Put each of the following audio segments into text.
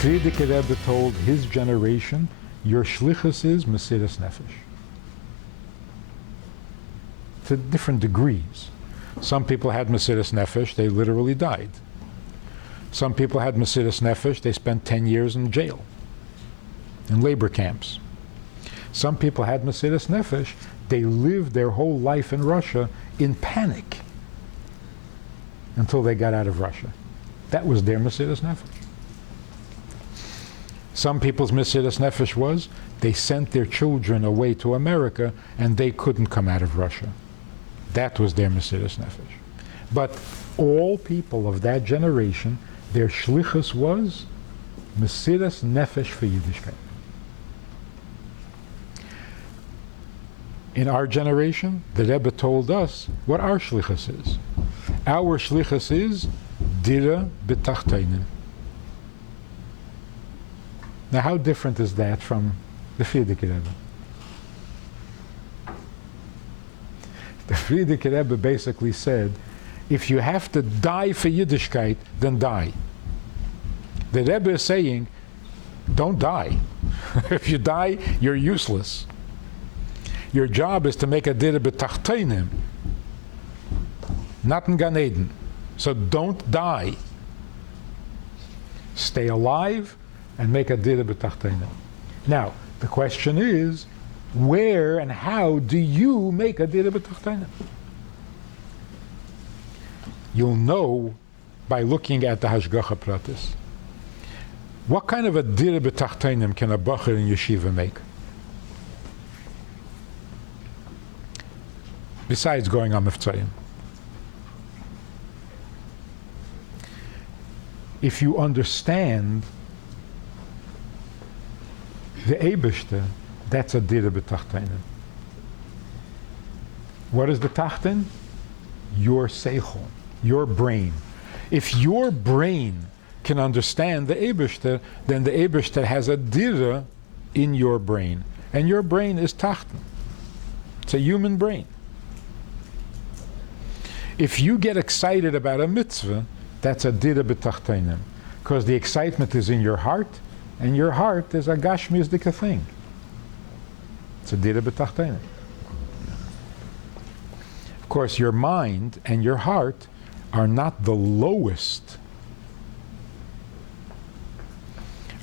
Frierdiker Rebbe told his generation, your shlichus is Mesiras Nefesh. To different degrees. Some people had Mesiras Nefesh, they literally died. Some people had Mesiras Nefesh, they spent 10 years in jail, in labor camps. Some people had Mesiras Nefesh, they lived their whole life in Russia in panic until they got out of Russia. That was their Mesiras Nefesh. Some people's Mesiras Nefesh was they sent their children away to America and they couldn't come out of Russia. That was their Mesiras Nefesh. But all people of that generation, their shlichus was Mesiras Nefesh for Yiddishkeit. In our generation, the Rebbe told us what our shlichus is. Our shlichus is Dira B'Tachteinim. Now, how different is that from the Frierdiker Rebbe? The Frierdiker Rebbe basically said, if you have to die for Yiddishkeit, then die. The Rebbe is saying, don't die. If you die, you're useless. Your job is to make a Dira B'Tachteinim, not in Gan Eden. So don't die. Stay alive and make a Dira B'Tachteinim. Now, the question is, where and how do you make a Dira B'Tachteinim? You'll know by looking at the Hashgacha Pratis. What kind of a Dira B'Tachteinim can a Bacher in Yeshiva make? Besides going on Mivtzayim. If you understand the Eibishter, that's a Dira B'Tachteinim. What is the Tachten? Your Seichel, your brain. If your brain can understand the Eibishter, then the Eibishter has a Dira in your brain. And your brain is Tachten. It's a human brain. If you get excited about a mitzvah, that's a Dira B'Tachteinim. Because the excitement is in your heart, and your heart is a Gashmizdika thing. It's a Dira B'Tachteinim. Of course, your mind and your heart are not the lowest.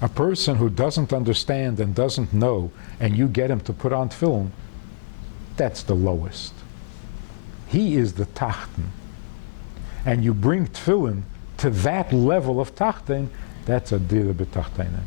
A person who doesn't understand and doesn't know, and you get him to put on tefillin, that's the lowest. He is the Tachten. And you bring tefillin to that level of Tachten, that's a Dira B'Tachteinim.